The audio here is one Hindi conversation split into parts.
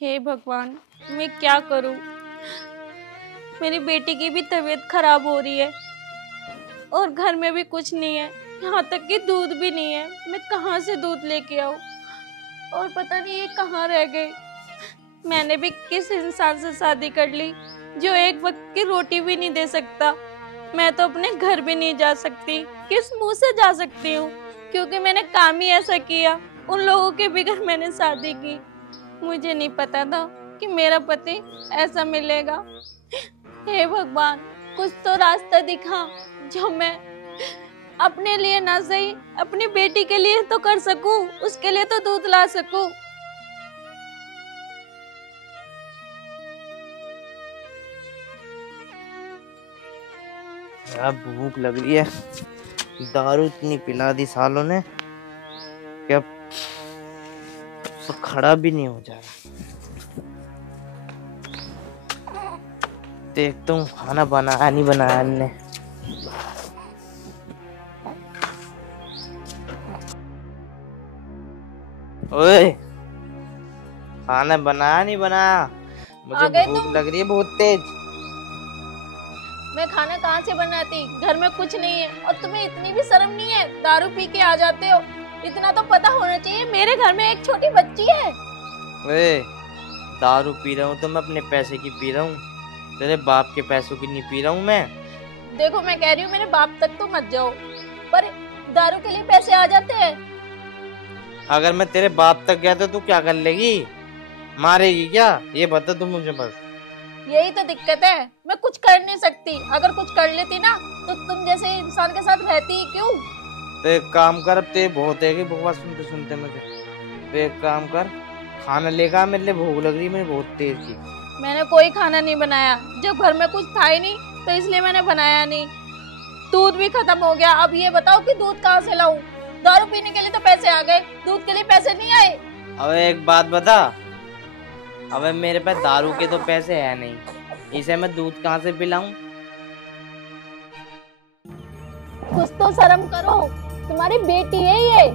हे भगवान, मैं क्या करूं? मेरी बेटी की भी तबीयत खराब हो रही है और घर में भी कुछ नहीं है, यहाँ तक कि दूध भी नहीं है। मैं कहाँ से दूध लेके आऊं? और पता नहीं ये कहाँ रह गए। मैंने भी किस इंसान से शादी कर ली जो एक वक्त की रोटी भी नहीं दे सकता। मैं तो अपने घर भी नहीं जा सकती। किस मुंह से जा सकती हूँ? क्योंकि मैंने काम ही ऐसा किया, उन लोगों के बगैर मैंने शादी की। मुझे नहीं पता था कि मेरा पति ऐसा मिलेगा। हे भगवान, कुछ तो रास्ता दिखा जो मैं अपने लिए ना सही अपनी बेटी के लिए तो कर सकूं, उसके लिए तो दूध ला सकूं। यार भूख लग रही है। दारू इतनी पिला दी सालों ने कि अब तो खड़ा भी नहीं हो जा रहा। देखता हूँ खाना बनाया नहीं बनाया ने। ओए, खाना बनाया नहीं बनाया? मुझे भूख लग रही है बहुत तेज। मैं खाना कहाँ से बनाती? घर में कुछ नहीं है और तुम्हें इतनी भी शर्म नहीं है, दारू पी के आ जाते हो। इतना तो पता होना चाहिए मेरे घर में एक छोटी बच्ची है। ओए, दारू पी रहा हूँ तो मैं अपने पैसे की पी रहा हूँ, तेरे बाप के पैसों की नहीं पी रहा हूँ मैं। देखो, मैं कह रही हूँ मेरे बाप तक तो मत जाओ, पर दारू के लिए पैसे आ जाते हैं। अगर मैं तेरे बाप तक गया तो तू क्या कर लेगी? मारेगी क्या? ये बता तू मुझे बस। यही तो दिक्कत है, मैं कुछ कर नहीं सकती। अगर कुछ कर लेती ना तो तुम जैसे इंसान के साथ रहती ही क्यों? तो एक काम कर, अब तेरे बहुत है कि बकवास सुनते सुनते मुझे। तो एक काम कर, खाना लेगा, मेरे लिए भूख लग रही है, मेरी बहुत तेज की। मैंने कोई खाना नहीं बनाया, जब घर में कुछ था ही नहीं तो इसलिए मैंने बनाया नहीं। दूध भी खत्म हो गया। अब ये बताओ कि दूध कहाँ से लाऊं? दारू पीने के लिए तो पैसे आ गए, दूध के लिए पैसे नहीं आए। अब एक बात बता, अबे मेरे पास दारू के तो पैसे है नहीं, इसे मैं दूध कहाँ से पिलाऊं? कुछ तो शर्म करो, तुम्हारी बेटी है ये,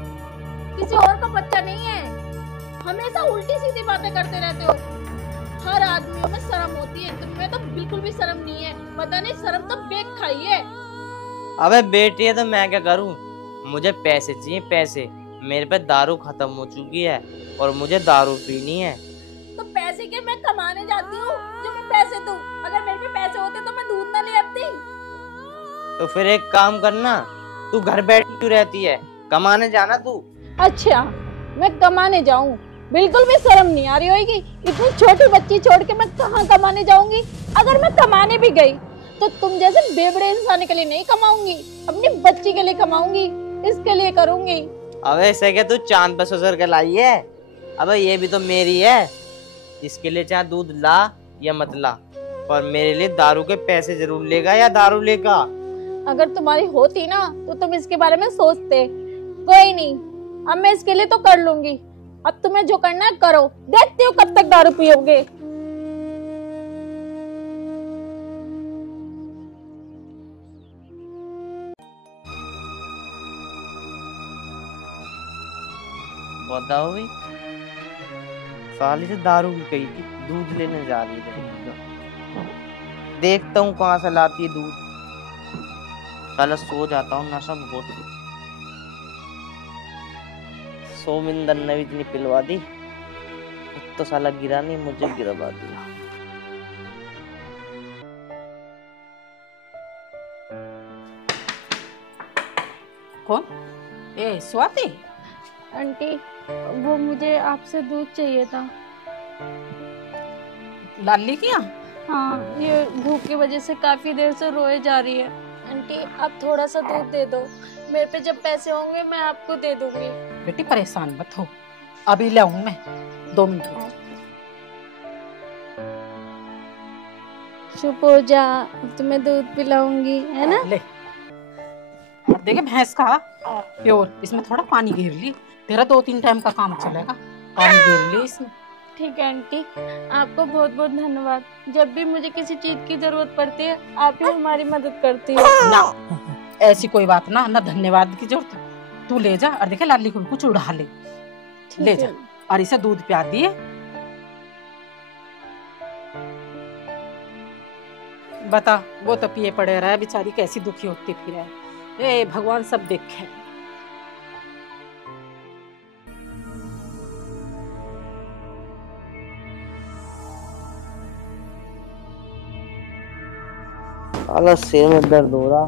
किसी और का बच्चा नहीं है। हमेशा उल्टी सीधी बातें करते रहते हो। हर आदमियों में शर्म होती है, तुम्हें तो बिल्कुल भी शर्म नहीं है। पता नहीं शर्म तो बेक खाई है। अबे बेटी है तो मैं क्या करूं? मुझे पैसे चाहिए, पैसे। मेरे पे दारू खत्म हो चुकी है और मुझे दारू पीनी है। तो पैसे के मैं कमाने जाती हूँ जो मैं पैसे दूं। अगर मेरे पे पैसे होते तो मैं दूध ना ले आती। तो फिर एक काम करना, तू घर बैठी क्यों रहती है? कमाने जाना तू। अच्छा, मैं कमाने जाऊं? बिल्कुल भी शर्म नहीं आ रही होगी। इतनी छोटी बच्ची छोड़ के मैं कहाँ कमाने जाऊंगी? अगर मैं कमाने भी गई तो तुम जैसे बेवड़े इंसान के लिए नहीं कमाऊंगी, अपनी बच्ची के लिए कमाऊंगी, इसके लिए करूंगी। अबे ऐसे क्या तू चांद पर ससुर के लाई है? अबे ये भी तो मेरी है, इसके लिए चाहे दूध ला या मत ला, पर मेरे लिए दारू के पैसे जरूर लेगा या दारू लेगा। अगर तुम्हारी होती ना तो तुम इसके बारे में सोचते। कोई नहीं, अब मैं इसके लिए तो कर लूंगी। अब तुम्हें जो करना है करो, देखती हूँ कब तक दारू पियोगे। बताओ भाई, साली से दारू की कही थी, दूध लेने जा रही है। देखता हूँ कहाँ से लाती है दूध। साला सो जाता हूँ, नशा बहुत। सोमिंदर ने भी इतनी पिलवा दी तो साला गिरा नहीं, मुझे गिरवा दिया। कौन? ए स्वाति? आंटी, वो मुझे आपसे दूध चाहिए था। लाली क्या? हाँ, ये भूख की वजह से काफी देर से रोए जा रही है। आंटी, आप थोड़ा सा दूध दे दो, मेरे पे जब पैसे होंगे मैं आपको दे दूंगी। बेटी परेशान मत हो, अभी लाऊं मैं, 2 मिनट रुको। चुप हो जा, तुम्हें दूध पिलाऊंगी, है ना? ले, देखे भैंस का प्योर, इसमें थोड़ा पानी घेर ली, तेरा 2-3 टाइम का काम चलेगा। पानी घेर ली इसमें। ठीक है आंटी, आपको बहुत बहुत धन्यवाद। जब भी मुझे किसी चीज की जरूरत पड़ती है आप ही हमारी मदद करती है ना। ऐसी कोई बात ना धन्यवाद की जरूरत। तू ले जा और देखे लाली को कुछ उड़ा ले जा और इसे दूध पिया दिए। बता, वो तो पिए पड़े रहा है, बेचारी कैसी दुखी होती फिर है। ए भगवान सब देखे। साला सिर में दर्द हो रहा,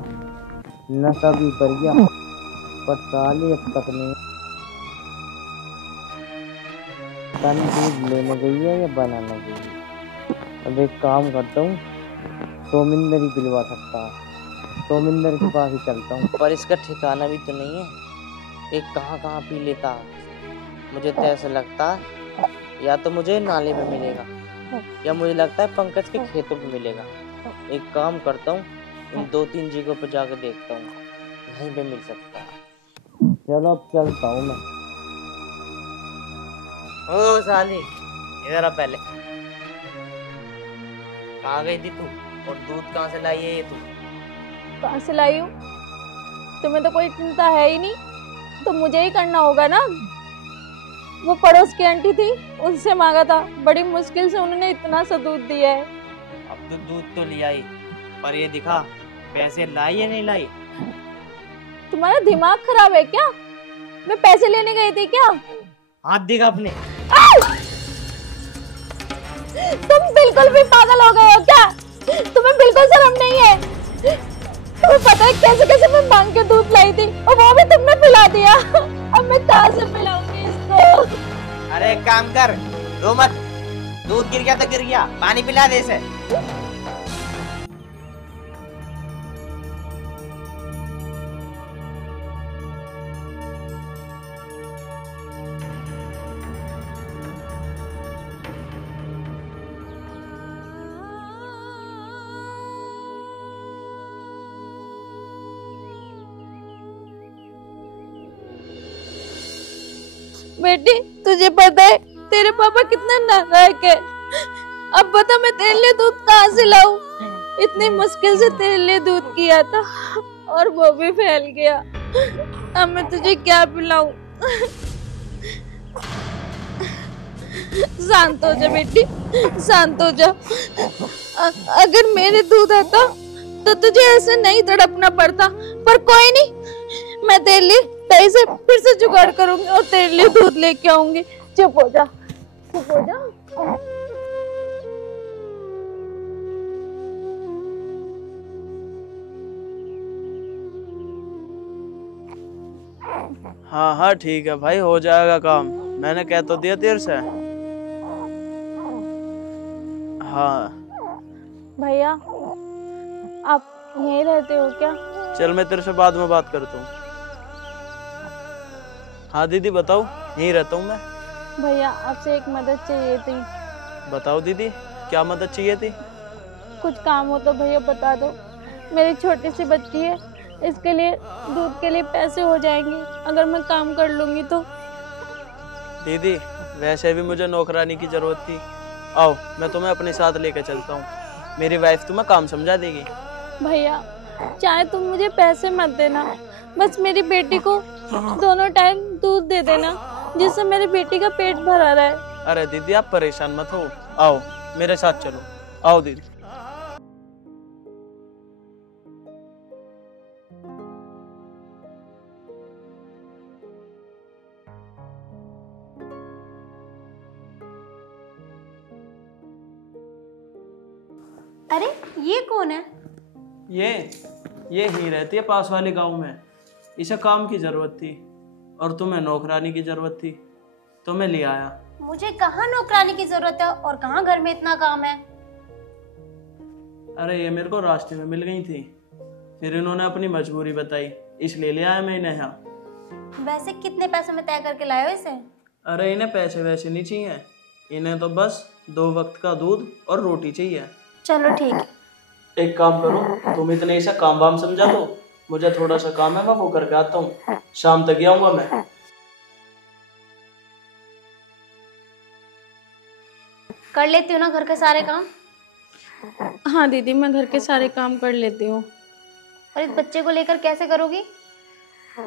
नशा भी कर गया, पर साली अब तक नहीं। पता नहीं दूध लेने गई है या बनाने गई है। अब एक काम करता हूँ, सोमिंदर ही पिलवा सकता है, सोमिंदर के पास ही चलता हूँ। पर इसका ठिकाना भी तो नहीं है, एक कहाँ कहाँ पी लेता है। मुझे तो ऐसा लगता है या तो मुझे नाले में मिलेगा या मुझे लगता है पंकज के खेतों में मिलेगा। एक काम करता हूँ, इन 2-3 जगहों पर जाकर देखता हूँ, यहीं पे मिल सकता है। चलो अब चलता हूँ मैं। ओ साली, इधर आ पहले। कहाँ गई थी तू और दूध कहाँ से लाई है ये तू? कहाँ से लाई हूँ? तुम्हें तो कोई चिंता है ही नहीं, तो मुझे ही करना होगा ना। वो पड़ोस की आंटी थी, उनसे मांगा था, बड़ी मुश्किल से उन्होंने इतना सा दूध दिया है। अब तो दूध तो लिया ही, पर ये दिखा पैसे लाई या नहीं लाई? तुम्हारा दिमाग खराब है क्या? मैं पैसे लेने गई थी क्या? हाथ दिखा अपने। तुम बिल्कुल भी पागल हो गए हो क्या? तुम्हें बिल्कुल शर्म नहीं है? तुम्हें पता है कैसे कैसे मैं मांग के दूध लाई थी और वो भी तुमने पिला दिया। अब मैं कहाँ से पिलाऊंगी इसको? अरे एक काम कर, रो मत, दूध गिर गया तो गिर गया, पानी पिला दे इसे। बेटी, तुझे पता है तेरे पापा कितना नालायक है। अब बता मैं तेरे लिए दूध कहाँ से लाऊं? इतनी मुश्किल से तेरे लिए दूध किया था और वो भी फैल गया। अब मैं तुझे क्या पिलाऊं? शांत हो जा बेटी, शांत हो जा। अगर मेरे दूध आता तो तुझे ऐसे नहीं तड़पना पड़ता, पर कोई नहीं, मैं तेरे लिए कहीं से फिर से जुगाड़ करूंगी और तेरे लिए दूध लेके आऊंगी। चुप हो जा, चुप हो जा। हाँ हाँ ठीक है भाई, हो जाएगा काम, मैंने कह तो दिया तेरे से। हाँ भैया, आप यहीं रहते हो क्या? चल मैं तेरे से बाद में बात करता हूँ। हाँ दीदी बताओ, यहीं रहता हूँ मैं। भैया, आपसे एक मदद चाहिए थी। बताओ दीदी, क्या मदद चाहिए थी? कुछ काम हो तो भैया बता दो। मेरी छोटी सी बच्ची है, इसके लिए दूध के लिए पैसे हो जाएंगे अगर मैं काम कर लूंगी तो। दीदी वैसे भी मुझे नौकरानी की जरूरत थी, आओ मैं तुम्हें अपने साथ लेकर चलता हूँ, मेरी वाइफ तुम्हें काम समझा देगी। भैया, चाहे तुम मुझे पैसे मत देना, बस मेरी बेटी को दोनों टाइम दूध दे देना, जिससे मेरी बेटी का पेट भरा रहे। अरे दीदी आप परेशान मत हो, आओ मेरे साथ चलो, आओ दीदी। अरे ये कौन है? ये ही रहती है पास वाले गांव में, इसे काम की जरूरत थी और तुम्हें नौकरानी की जरूरत थी तो मैं ले आया। मुझे कहाँ नौकरानी की जरूरत है और कहाँ घर में इतना काम है? अरे ये मेरे को रास्ते में मिल गई थी, फिर इन्होंने अपनी मजबूरी बताई, इसलिए ले आया मैं इन्हें यहाँ। वैसे कितने पैसे में तय करके लाए हो इसे? अरे इन्हें पैसे वैसे नहीं चाहिए, इन्हें तो बस 2 वक्त का दूध और रोटी चाहिए। चलो ठीक है। एक काम करो, तुम इतने इसे काम वाम समझा दो, मुझे थोड़ा सा काम है, मैं वो करके आता हूँ, शाम तक आऊंगा मैं। कर लेती हूँ ना घर के सारे काम? हाँ दीदी, मैं घर के सारे काम कर लेती हूँ। और इस बच्चे को लेकर कैसे करोगी?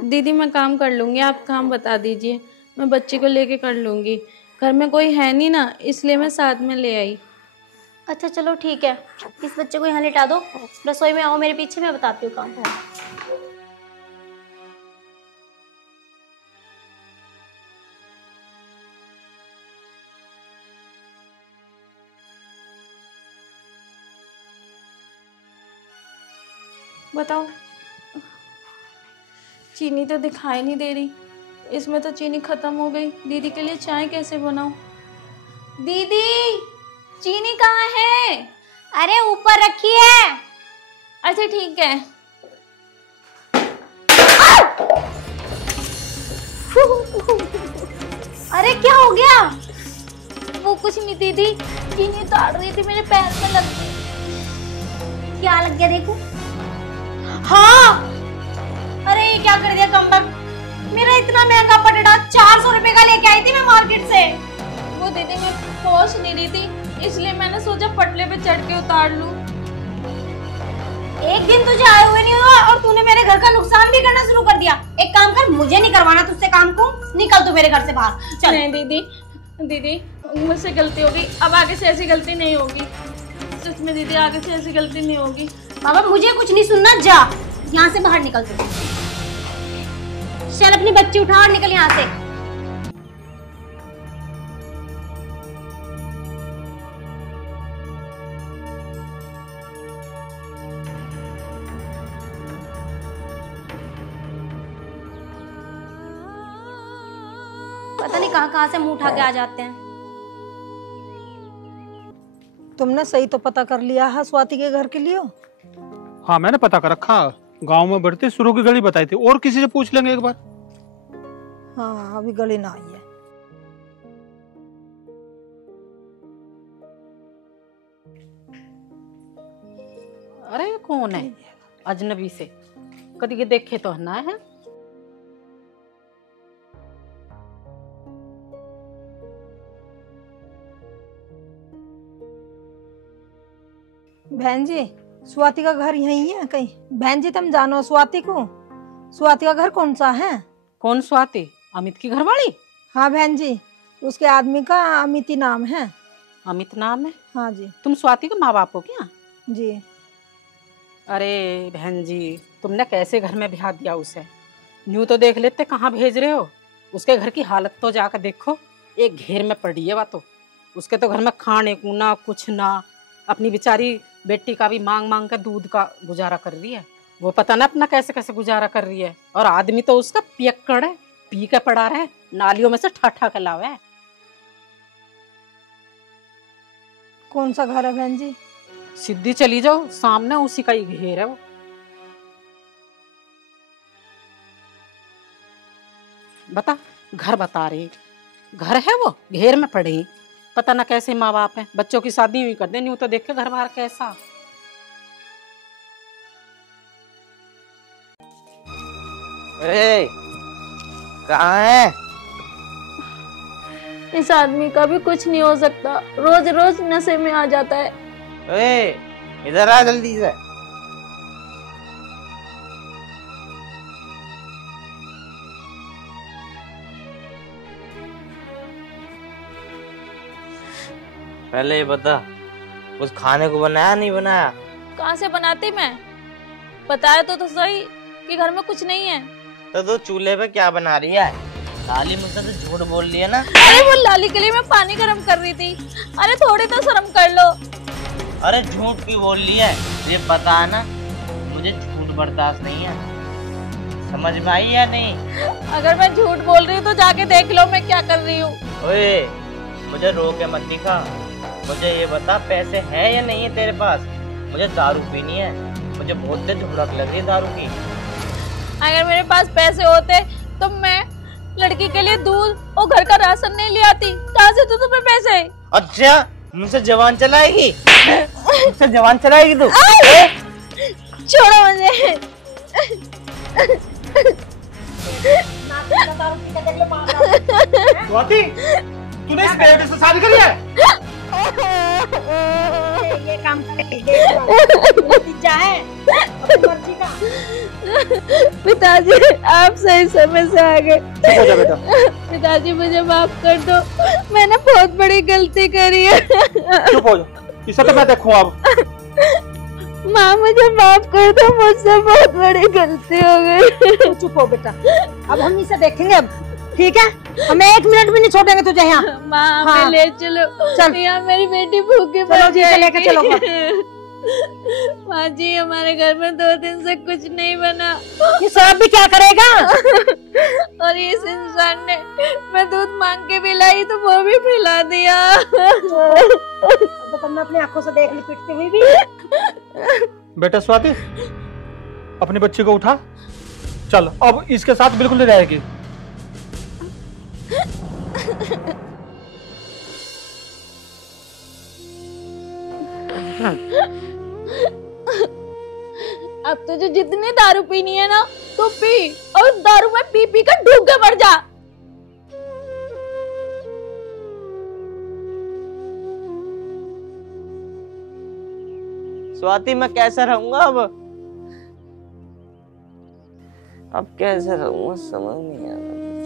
दीदी मैं काम कर लूंगी, आप काम बता दीजिए, मैं बच्चे को लेके कर लूंगी। घर में कोई है नहीं ना, इसलिए मैं साथ में ले आई। अच्छा चलो ठीक है, इस बच्चे को यहाँ लिटा दो, रसोई में आओ मेरे पीछे, मैं बताती हूँ काम। बताओ, चीनी तो दिखाई नहीं दे रही, इसमें तो चीनी खत्म हो गई। दीदी के लिए चाय कैसे बनाऊं? दीदी, चीनी कहाँ है? अरे ऊपर रखी है। अच्छा ठीक है। अरे क्या हो गया? वो कुछ नहीं दीदी, चीनी उतार रही थी, मेरे पैर में लग गई। क्या लग गया देखो। हाँ, अरे ये क्या कर दिया कमबख्त, मेरा इतना महंगा पटेटा 400 रुपए का लेके आई थी मैं मार्केट से। वो दीदी मैं पहुंच नहीं रही थी, इसलिए मैंने सोचा पटले पे चढ़ के उतार लूं। एक दिन तुझे आए हुए नहीं हुआ और तूने मेरे घर का नुकसान भी करना शुरू कर दिया। एक काम कर, मुझे नहीं करवाना तुझसे काम को, निकल तू मेरे घर से बाहर चल। नहीं दीदी, दीदी मुझसे गलती होगी, अब आगे से ऐसी गलती नहीं होगी। सच में दीदी, आगे से ऐसी गलती नहीं होगी। बाबा मुझे कुछ नहीं सुनना, जा यहाँ से बाहर निकल तू। चल अपनी बच्ची उठा और निकल यहाँ से। पता नहीं कहाँ कहाँ से मुंह उठा के आ जाते हैं। तुमने सही तो पता कर लिया है स्वाति के घर के लिए? हाँ मैंने पता कर रखा, गांव में बढ़ते शुरू की गली बताई थी, और किसी से पूछ लेंगे एक बार। हाँ अभी गली ना आई है। अरे कौन है अजनबी से, कभी देखे तो ना है। बहन जी, स्वाति का घर यही है कहीं? बहन जी तुम जानो स्वाति को? स्वाति का घर कौन सा है? कौन स्वाति? अमित की घरवाली? हाँ बहन जी, उसके आदमी का अमित नाम है। अमित नाम है? हाँ जी। तुम स्वाति के माँ बाप हो क्या? जी। अरे बहन जी, तुमने कैसे घर में ब्याह दिया उसे? यूं तो देख लेते कहाँ भेज रहे हो। उसके घर की हालत तो जाकर देखो, एक घेर में पड़ी है वह तो। उसके तो घर में खाने को ना कुछ ना, अपनी बेचारी बेटी का भी मांग मांग कर दूध का गुजारा कर रही है। वो पता ना अपना कैसे कैसे गुजारा कर रही है। और आदमी तो उसका पियक्कड़ है, पी के पड़ा रहे, नालियों में से ठाठा के लावे है। कौन सा घर है बहन जी? सीधी चली जाओ, सामने उसी का ही घेर है वो। बता, घर बता रही, घर है वो, घेर में पड़े। पता ना कैसे माँ बाप हैं, बच्चों की शादी हुई कर देनी। तो देख के घर बाहर कैसा। कहाँ है? इस आदमी का भी कुछ नहीं हो सकता, रोज रोज नशे में आ जाता है। इधर आ जल्दी से। पहले ये बता, कुछ खाने को बनाया नहीं बनाया? कहाँ से बनाती मैं? बताया तो सही कि घर में कुछ नहीं है। तो तू चूल्हे पे क्या बना रही है? लाली मुझसे तो झूठ बोल रही है ना। अरे वो लाली के लिए मैं पानी गर्म कर रही थी। अरे थोड़ी तो शर्म कर लो। अरे झूठ क्यों बोल रही है? ये पता है ना, मुझे झूठ बर्दाश्त नहीं है। समझ में आई या नहीं? अगर मैं झूठ बोल रही हूँ तो जाके देख लो मैं क्या कर रही हूँ। ओए, मुझे रो के मत दिखा। मुझे ये बता, पैसे हैं या नहीं है तेरे पास? मुझे दारू पीनी है, मुझे बहुत तेज भुड़क लग रही है दारू की। अगर मेरे पास पैसे होते तो मैं लड़की के लिए दूध और घर का राशन नहीं ले आती। कहाँ से तू तुम्हें पैसे? अच्छा, मुझसे जवान चलाएगी? मुझसे जवान चलाएगी तू? छोड़ो मुझे। स्वाति, तूने इस बेटे से शादी करी है? ये काम जाए मर्जी का। पिताजी आप सही समय से आ गए। चुप हो जा बेटा। पिताजी मुझे माफ कर दो, मैंने बहुत बड़ी गलती करी है। चुप हो जा। इसे तो मैं देखूं अब। माँ मुझे माफ कर दो, मुझसे बहुत बड़ी गलती हो गई। चुप हो बेटा, अब हम इसे देखेंगे अब, ठीक है? हम 1 मिनट भी नहीं छोड़ेंगे तुझे यहाँ। माँ हाँ। हमें ले चलो, चल। यहाँ मेरी बेटी भूखी चलो मर जी, इसे लेके चलो। जाएगी। माँ जी हमारे घर में 2 दिन से कुछ नहीं बना ये सब भी क्या करेगा? और इस इंसान ने, मैं दूध मांग के भी लाई तो वो भी पिला दिया। तो तुमने अपनी आंखों से देख ली पिटती हुई भी। बेटा स्वाति, अपनी बच्ची को उठा, चल अब इसके साथ बिल्कुल नहीं रहेगी। अब तुझे जितनी दारू पीनी है ना तो पी, और दारू में पी पी कर डूब के मर जा। स्वाति मैं कैसे रहूंगा अब कैसे रहूंगा समझ नहीं आ रहा।